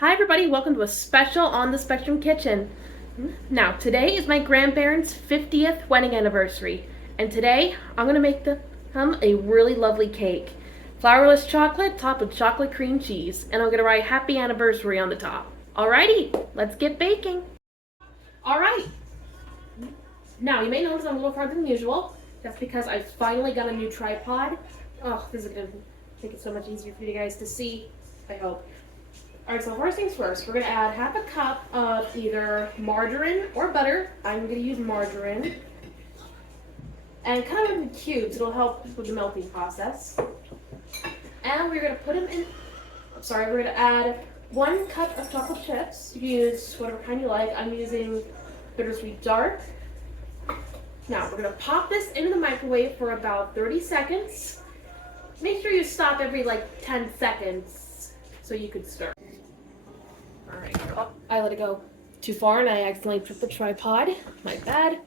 Hi everybody, welcome to a special On the Spectrum kitchen. Now, today is my grandparents' 50th wedding anniversary, and today I'm going to make them a really lovely cake. Flourless chocolate topped with chocolate cream cheese, and I'm going to write happy anniversary on the top. Alrighty, let's get baking. Alright, now you may notice I'm a little farther than usual. That's because I finally got a new tripod. Oh, this is going to make it so much easier for you guys to see, I hope. Alright, so first things first, we're going to add half a cup of either margarine or butter. I'm going to use margarine. And cut them in cubes, it'll help with the melting process. And we're going to put them in, we're going to add 1 cup of chocolate chips. You can use whatever kind you like. I'm using bittersweet dark. Now, we're going to pop this into the microwave for about 30 seconds. Make sure you stop every 10 seconds so you could stir. Alright, I let it go too far and I accidentally tripped the tripod. My bad.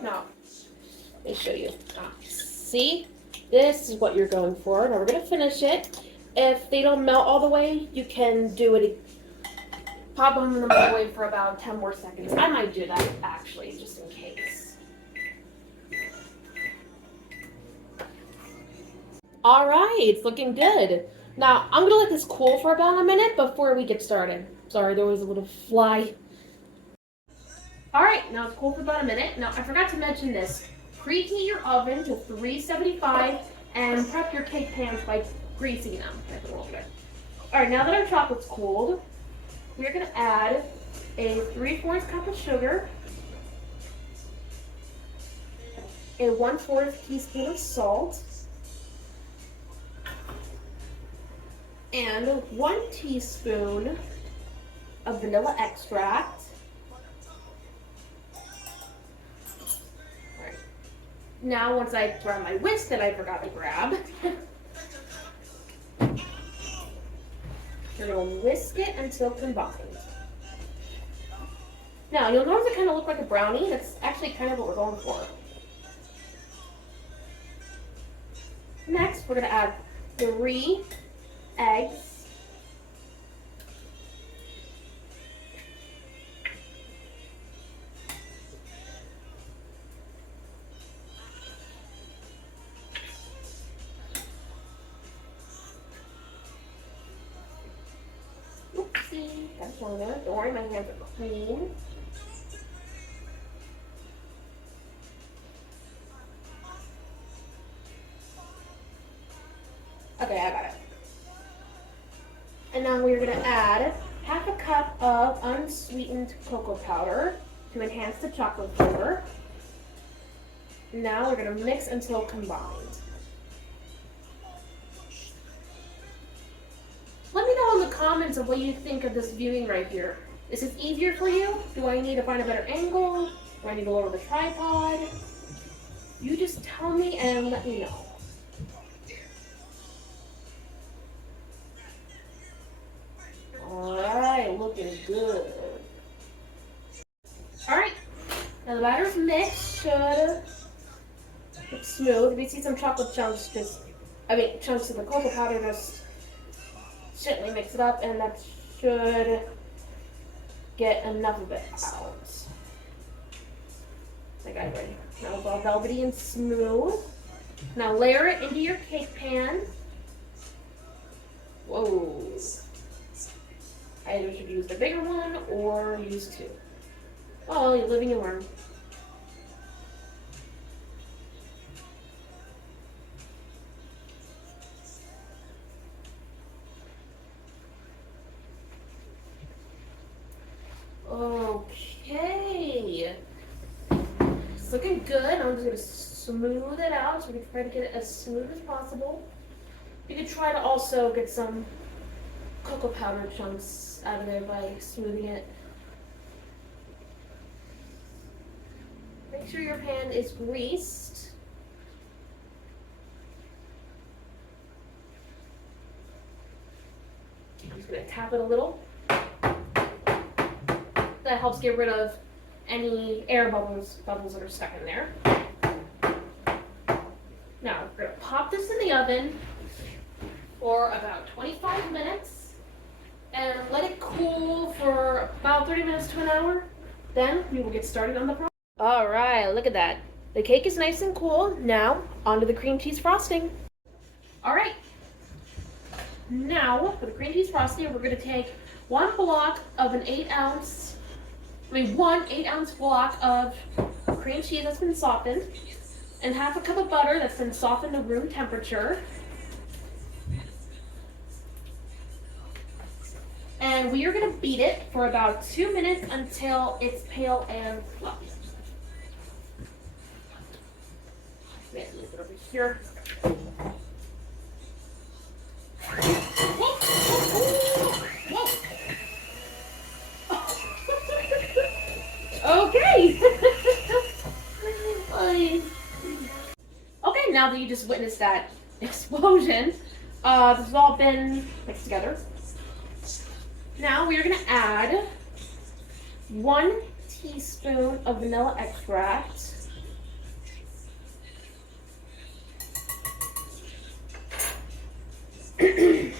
Now, let me show you. See? This is what you're going for. Now we're going to finish it. If they don't melt all the way, you can do it. Pop them in the microwave for about 10 more seconds. I might do that, actually, just in case. Alright, it's looking good. Now, I'm going to let this cool for about a minute before we get started. Sorry, there was a little fly. Alright, now it's cool for about a minute. Now, I forgot to mention this. Preheat your oven to 375 and prep your cake pans by greasing them a little bit. Alright, now that our chocolate's cooled, we're going to add a 3/4 cup of sugar, a 1/4 teaspoon of salt, and 1 teaspoon of vanilla extract. Alright. Now, once I grab my whisk that I forgot to grab, you're going to whisk it until combined. Now, you'll notice it kind of looks like a brownie. That's actually kind of what we're going for. Next, we're going to add 3 eggs, oopsie, got one there. Don't worry, my hands are clean. Okay, I got it. And now we're going to add half a cup of unsweetened cocoa powder to enhance the chocolate flavor. Now we're going to mix until combined. Let me know in the comments of what you think of this viewing right here. Is this easier for you? Do I need to find a better angle? Do I need to lower the tripod? You just tell me and let me know. Alright, looking good. Alright, now the batter's mixed should look smooth. If you see some chocolate chunks, chunks of the cocoa powder, just gently mix it up, and that should get enough of it out. I got it ready. Now it's all velvety and smooth. Now layer it into your cake pan. Whoa. Either should use the bigger one or use 2. Oh, you're living and learn. Okay. It's looking good. I'm just going to smooth it out so we can try to get it as smooth as possible. You can try to also get some cocoa powder chunks out of there by smoothing it. Make sure your pan is greased. I'm just going to tap it a little. That helps get rid of any air bubbles that are stuck in there. Now, we're going to pop this in the oven for about 25 minutes and let it cool for about 30 minutes to an hour. Then we will get started on the process. All right, look at that. The cake is nice and cool. Now, onto the cream cheese frosting. All right. Now, for the cream cheese frosting, we're going to take one block of one 8-ounce block of cream cheese that's been softened, and half a cup of butter that's been softened to room temperature. And we are going to beat it for about 2 minutes until it's pale and fluffy. Move it over here. Whoa, whoa, whoa. Okay. Okay, now that you just witnessed that explosion, this has all been mixed together. Now we are going to add 1 teaspoon of vanilla extract. And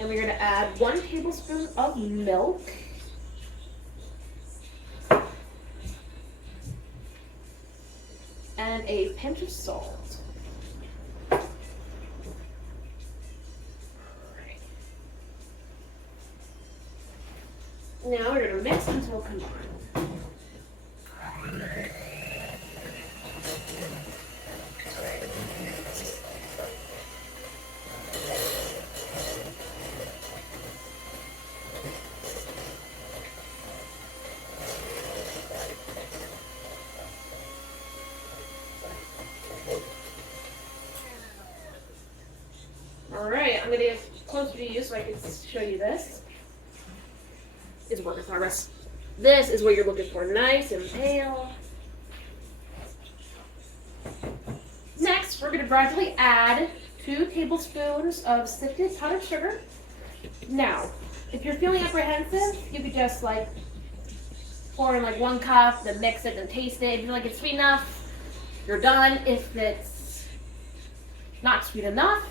we're going to add 1 tablespoon of milk. And a pinch of salt. Alright. Now we're going to mix until combined. Alright, I'm going to get closer to you so I can show you this. It's a work in progress. This is what you're looking for, nice and pale. Next, we're going to gradually add 2 tablespoons of sifted powdered sugar. Now, if you're feeling apprehensive, you could just pour in 1 cup, then mix it, then taste it. If you feel like it's sweet enough, you're done. If it's not sweet enough,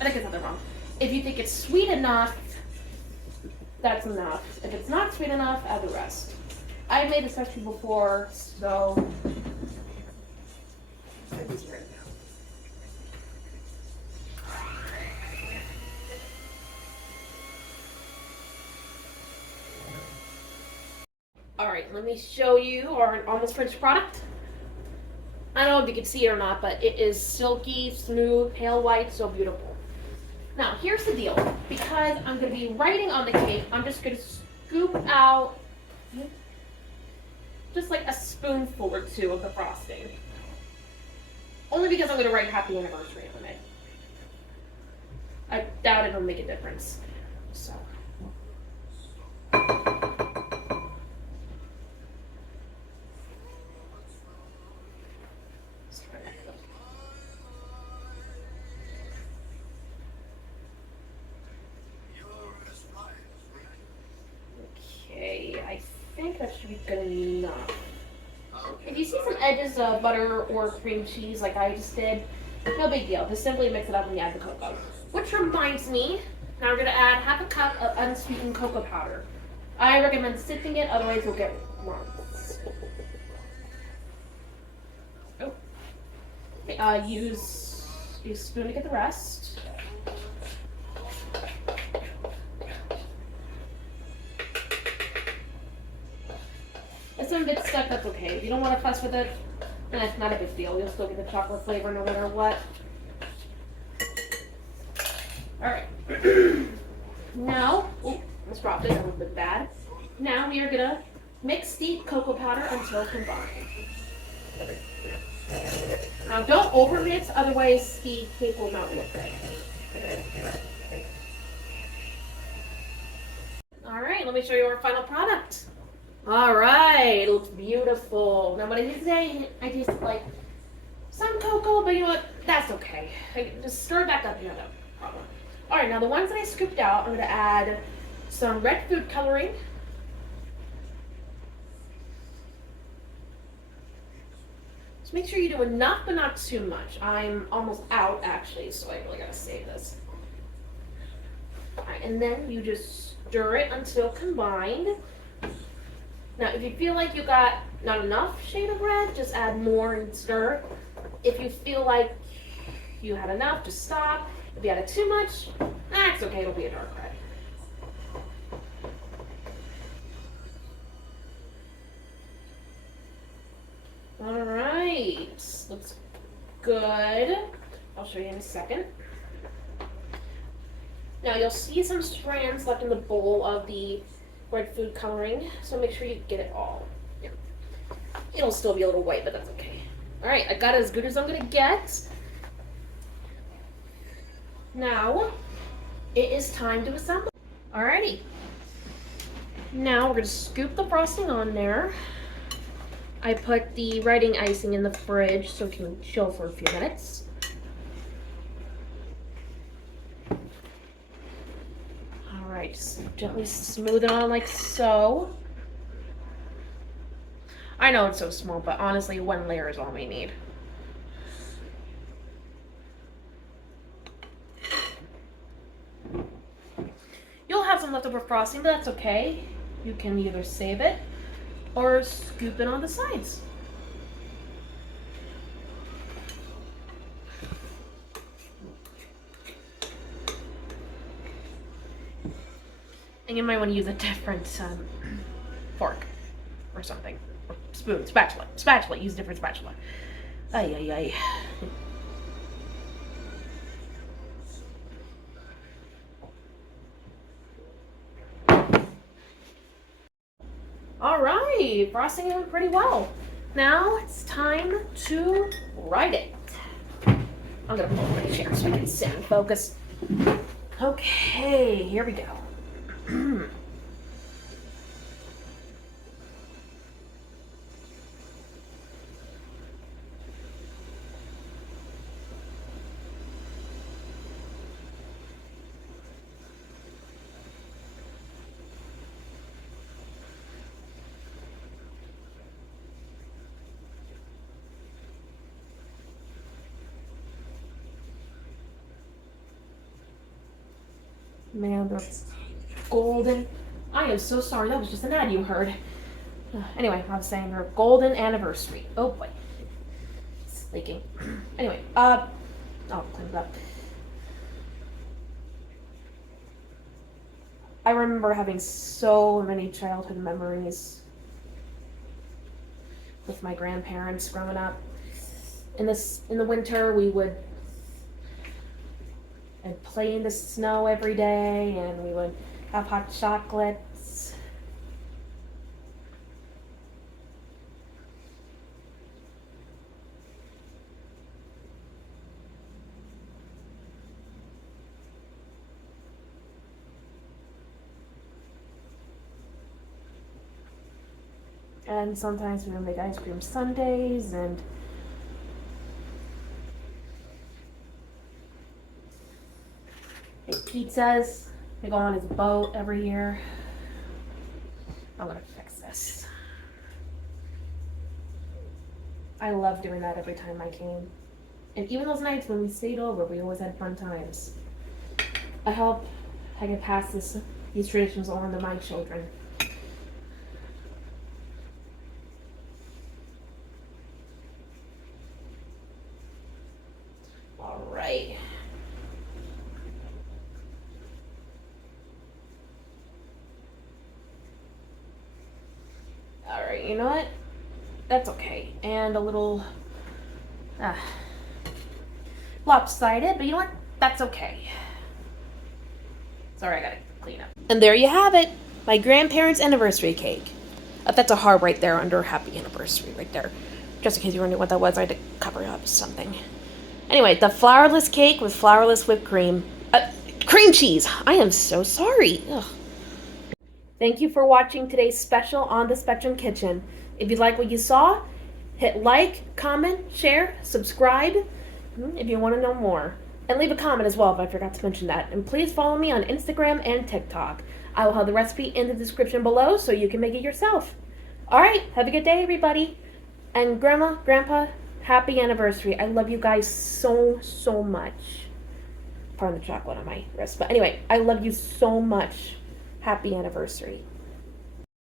I think it's something wrong. If you think it's sweet enough, that's enough. If it's not sweet enough, add the rest. I've made this recipe before, so Alright, let me show you our almost finished product. I don't know if you can see it or not, but it is silky, smooth, pale white, so beautiful. Now, here's the deal. Because I'm going to be writing on the cake, I'm just going to scoop out just a spoonful or 2 of the frosting. Only because I'm going to write happy anniversary on it. I doubt it'll make a difference. So. Okay, I think that should be good enough. If you see some edges of butter or cream cheese like I just did, no big deal. Just simply mix it up when you add the cocoa. Which reminds me, now we're going to add half a cup of unsweetened cocoa powder. I recommend sifting it, otherwise you'll get lumps. Oh. Use a spoon to get the rest. If some bit stuck, that's okay. If you don't want to fuss with it, then it's not a big deal. You'll still get the chocolate flavor no matter what. Alright. Now, let's drop it a little bit bad. Now we are going to mix the cocoa powder until combined. Now don't over mix, otherwise the cake will not look good. Alright, let me show you our final product. Alright, it looks beautiful. Now what I did today, I tasted like some cocoa, but you know what? That's okay. Just stir it back up, you know, no problem. Alright, now the ones that I scooped out, I'm going to add some red food coloring. Just make sure you do enough, but not too much. I'm almost out, actually, so I really gotta save this. All right, and then you just stir it until combined. Now, if you feel like you got not enough shade of red, just add more and stir. If you feel like you had enough, just stop. If you added too much, that's okay, it'll be a dark red. All right, looks good. I'll show you in a second. Now you'll see some strands left in the bowl of the red food coloring, so make sure you get it all. Yeah. It'll still be a little white, but that's okay. All right, I got it as good as I'm gonna get. Now, it is time to assemble. Alrighty. Now we're gonna scoop the frosting on there. I put the writing icing in the fridge so it can chill for a few minutes. Alright, just gently smooth it on like so. I know it's so small, but honestly, one layer is all we need. You'll have some leftover frosting, but that's okay. You can either save it or scoop it on the sides. And you might want to use a different fork or something. Or spoon, spatula. Spatula, use a different spatula. Ay, ay, ay. All right, frosting went pretty well. Now it's time to write it. I'm gonna pull over the chair so we can sit and focus. Okay, here we go. Man, they're golden. I am so sorry. That was just an ad you heard. Anyway, I was saying her golden anniversary. Oh boy. It's leaking. Anyway, I'll clean it up. I remember having so many childhood memories with my grandparents growing up. In the winter, we would play in the snow every day, and we would have hot chocolates. And sometimes we would make ice cream sundaes and make pizzas. They go on his boat every year. I'm gonna fix this. I love doing that every time I came. And even those nights when we stayed over, we always had fun times. I hope I can pass these traditions on to my children. All right. Alright, you know what? That's okay. And a little lopsided, but you know what? That's okay. Sorry, I gotta clean up. And there you have it, my grandparents' anniversary cake. That's a heart right there under happy anniversary right there. Just in case you were wondering what that was, I had to cover up something. Anyway, the flourless cake with flourless whipped cream. Cream cheese! I am so sorry. Ugh. Thank you for watching today's special on the Spectrum Kitchen. If you like what you saw, hit like, comment, share, subscribe if you want to know more. And leave a comment as well if I forgot to mention that. And please follow me on Instagram and TikTok. I will have the recipe in the description below so you can make it yourself. Alright, have a good day everybody. And Grandma, Grandpa, Happy anniversary. I love you guys so, so much. Pardon the chocolate on my wrist. But anyway, I love you so much. Happy anniversary.